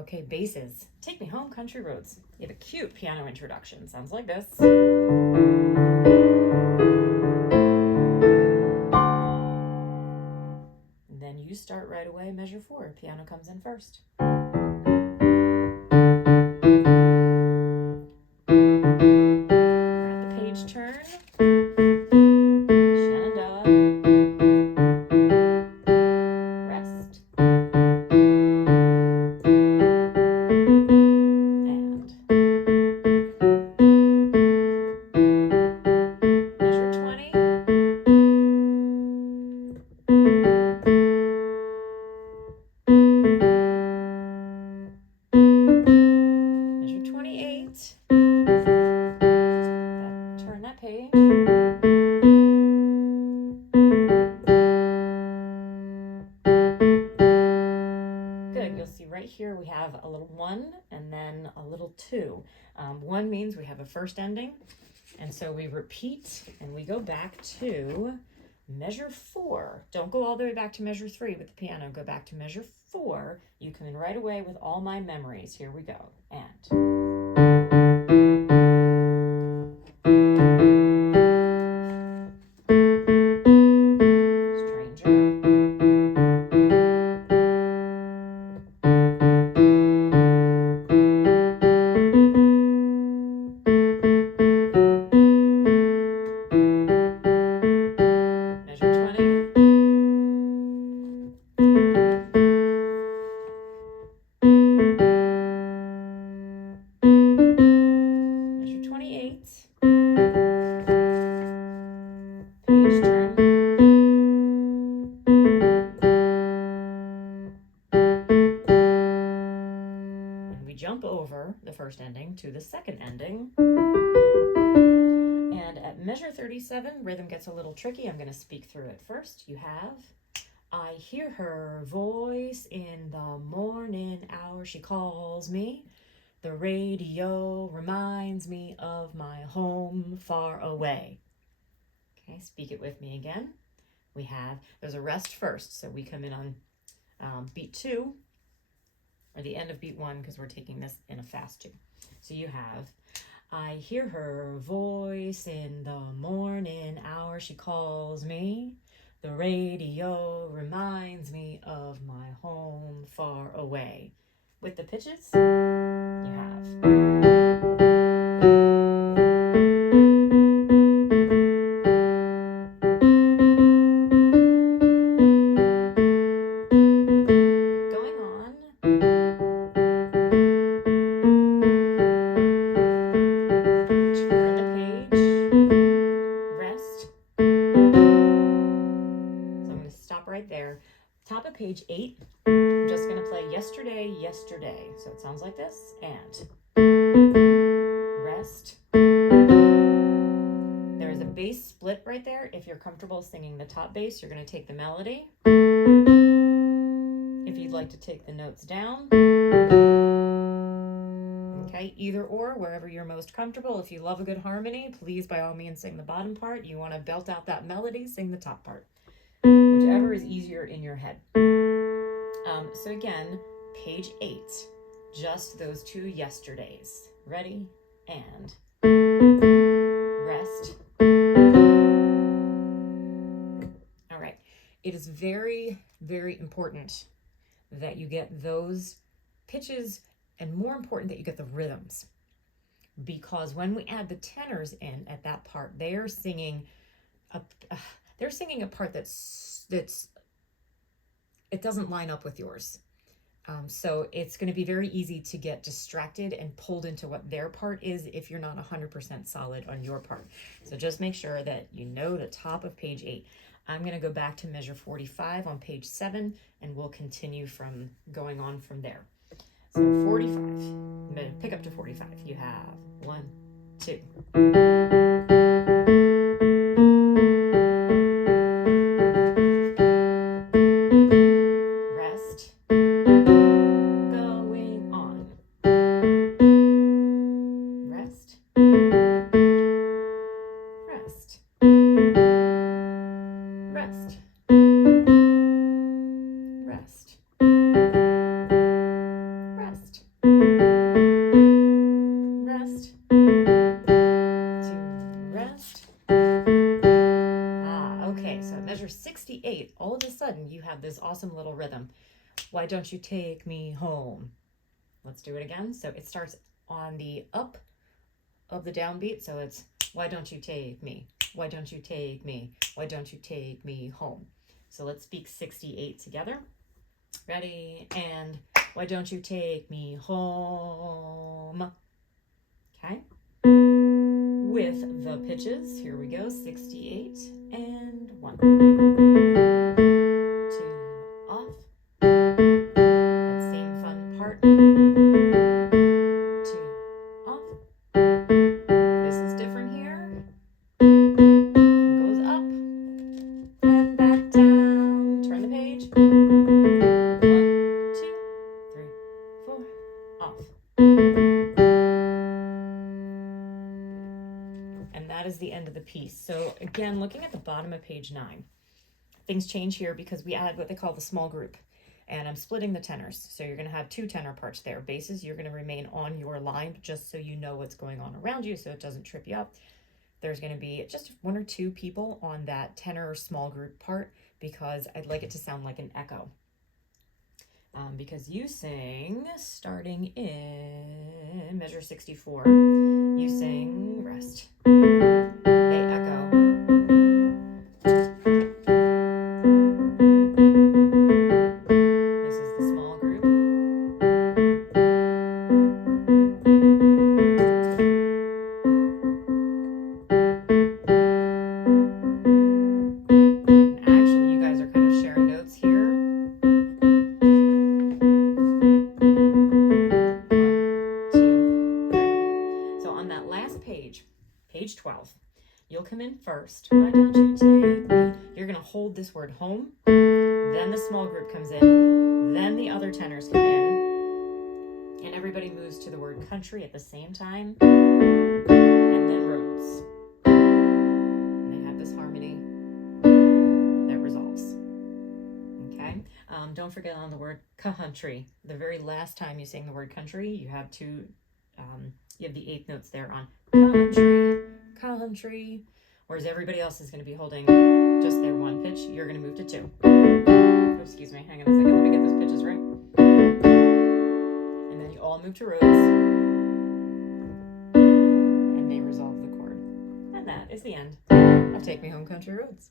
Okay, basses. Take Me Home, Country Roads. You have a cute piano introduction. Sounds like this. And then you start right away, measure 4. Piano comes in first. Grab the page turn. Shenandoah. Rest. And measure 20. Measure 28. Turn that page. Good. You'll see right here we have a little 1 and then a little 2. 1 means we have a first ending, and so we repeat and we go back to measure 4. Don't go all the way back to measure 3 with the piano. Go back to measure 4. You come in right away with All My Memories. Here we go. And jump over the first ending to the second ending. And at measure 37, rhythm gets a little tricky. I'm going to speak through it first. You have, I hear her voice in the morning hour. She calls me. The radio reminds me of my home far away. Okay, speak it with me again. We have, there's a rest first. So we come in on beat 2. Or the end of beat 1, because we're taking this in a fast 2. So you have, I hear her voice in the morning hour. She calls me. The radio reminds me of my home far away. With the pitches, you have. There. Top of page 8, I'm just going to play Yesterday, Yesterday. So it sounds like this. And rest. There's a bass split right there. If you're comfortable singing the top bass, you're going to take the melody. If you'd like to take the notes down. Okay, either or, wherever you're most comfortable. If you love a good harmony, please by all means sing the bottom part. You want to belt out that melody, sing the top part. Whichever is easier in your head. So again, page 8, just those 2 yesterdays. Ready? And rest. All right. It is very, very important that you get those pitches, and more important that you get the rhythms. Because when we add the tenors in at that part, they're singing a part that's it doesn't line up with yours. So it's going to be very easy to get distracted and pulled into what their part is if you're not 100% solid on your part. So just make sure that you know the top of page 8. I'm going to go back to measure 45 on page 7, and we'll continue from going on from there. So 45, I'm going to pick up to 45. You have 1, 2. Rest. you have this awesome little rhythm. Why don't you take me home? Let's do it again. So it starts on the up of the downbeat. So it's, why don't you take me? Why don't you take me? Why don't you take me home? So let's speak 68 together. Ready? And why don't you take me home? Okay. With the pitches, here we go. 68 and 1, 2, off. That same fun part. 2, off. This is different here. Goes up and back down. Turn the page. 1, 2, 3, 4, off. And that is the end of the piece. So again, looking at the bottom of page 9, things change here because we add what they call the small group. And I'm splitting the tenors. So you're going to have 2 tenor parts there. Basses, you're going to remain on your line just so you know what's going on around you so it doesn't trip you up. There's going to be just 1 or 2 people on that tenor small group part because I'd like it to sound like an echo. Because you sing, starting in measure 64, you sing rest. They echo. This is the small group. And actually, you guys are kind of sharing notes here. 1, 2, 3. So on that last page, page 12, you'll come in first. Why don't you take me? You're going to hold this word home. Then the small group comes in. Then the other tenors come in. And everybody moves to the word country at the same time. And then roads. And they have this harmony that resolves. Okay? Don't forget on the word country. The very last time you sing the word country, you have you have the 8th notes there on country, country. Whereas everybody else is going to be holding just their 1 pitch. You're going to move to 2. Oh, excuse me. Hang on a second. Let me get those pitches right. And then you all move to roads. And they resolve the chord. And that is the end of Take Me Home, Country Roads.